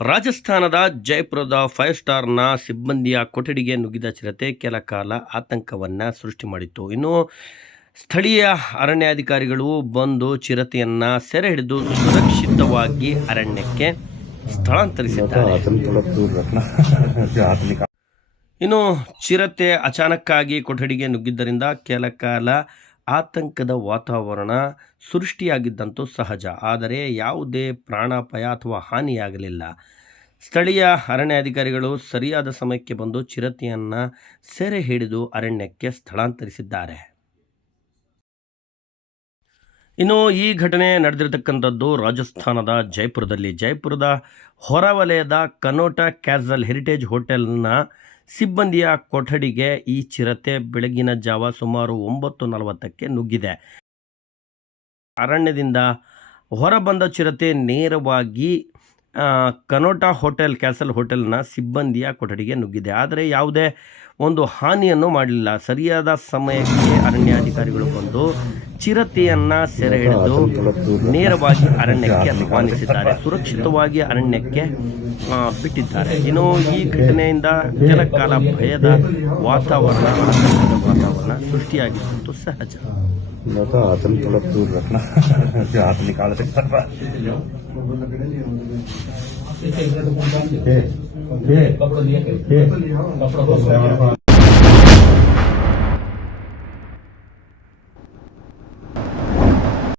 ರಾಜಸ್ಥಾನದ ಜೈಪುರದ ಫೈವ್ ಸ್ಟಾರ್ನ ಸಿಬ್ಬಂದಿಯ ಕೊಠಡಿಗೆ ನುಗ್ಗಿದ ಚಿರತೆ ಕೆಲ ಕಾಲ ಆತಂಕವನ್ನು ಸೃಷ್ಟಿ ಮಾಡಿತ್ತು. ಇನ್ನು ಸ್ಥಳೀಯ ಅರಣ್ಯಾಧಿಕಾರಿಗಳು ಬಂದು ಚಿರತೆಯನ್ನು ಸೆರೆ ಹಿಡಿದು ಸುರಕ್ಷಿತವಾಗಿ ಅರಣ್ಯಕ್ಕೆ ಸ್ಥಳಾಂತರಿಸಿದ್ದಾರೆ. ಇನ್ನು ಚಿರತೆ ಅಚಾನಕ್ಕಾಗಿ ಕೊಠಡಿಗೆ ನುಗ್ಗಿದ್ದರಿಂದ ಕೆಲ ಕಾಲ ಆತಂಕದ ವಾತಾವರಣ ಸೃಷ್ಟಿಯಾಗಿದ್ದಂತೂ ಸಹಜ. ಆದರೆ ಯಾವುದೇ ಪ್ರಾಣಾಪಾಯ ಅಥವಾ ಹಾನಿಯಾಗಲಿಲ್ಲ. ಸ್ಥಳೀಯ ಅರಣ್ಯಾಧಿಕಾರಿಗಳು ಸರಿಯಾದ ಸಮಯಕ್ಕೆ ಬಂದು ಚಿರತೆಯನ್ನು ಸೆರೆ ಹಿಡಿದು ಅರಣ್ಯಕ್ಕೆ ಸ್ಥಳಾಂತರಿಸಿದ್ದಾರೆ. ಇನ್ನು ಈ ಘಟನೆ ನಡೆದಿರತಕ್ಕಂಥದ್ದು ರಾಜಸ್ಥಾನದ ಜೈಪುರದಲ್ಲಿ. ಜೈಪುರದ ಹೊರವಲಯದ ಕನೋಟ ಕ್ಯಾಸಲ್ ಹೆರಿಟೇಜ್ ಹೋಟೆಲ್ನ ಸಿಬ್ಬಂದಿಯ ಕೊಠಡಿಗೆ ಈ ಚಿರತೆ ಬೆಳಗಿನ ಜಾವ ಸುಮಾರು ಒಂಬತ್ತು ನಲವತ್ತಕ್ಕೆ ನುಗ್ಗಿದೆ. ಅರಣ್ಯದಿಂದ ಹೊರಬಂದ ಚಿರತೆ ನೇರವಾಗಿ ಕನೋಟಾ ಹೋಟೆಲ್, ಕ್ಯಾಸಲ್ ಹೋಟೆಲ್ನ ಸಿಬ್ಬಂದಿಯ ಕೊಠಡಿಗೆ ನುಗ್ಗಿದೆ. ಆದರೆ ಯಾವುದೇ ಒಂದು ಹಾನಿಯನ್ನು ಮಾಡಲಿಲ್ಲ. ಸರಿಯಾದ ಸಮಯಕ್ಕೆ ಅರಣ್ಯಾಧಿಕಾರಿಗಳು ಬಂದು ಚಿರತೆಯನ್ನು ಸೆರೆ ಹಿಡಿದು ನೇರವಾಗಿ ಅರಣ್ಯಕ್ಕೆ ರವಾನಿಸಿದ್ದಾರೆ ಸುರಕ್ಷಿತವಾಗಿ ಅರಣ್ಯಕ್ಕೆ ಬಿಟ್ಟಿದ್ದಾರೆ. ಇನ್ನು ಈ ಘಟನೆಯಿಂದ ಕೆಲ ಕಾಲ ಭಯದ ವಾತಾವರಣ ಆತಂಕದ ವಾತಾವರಣ ಸೃಷ್ಟಿಯಾಗಿತ್ತು. ಸಹಜ. कपड़ा लिया कपड़ा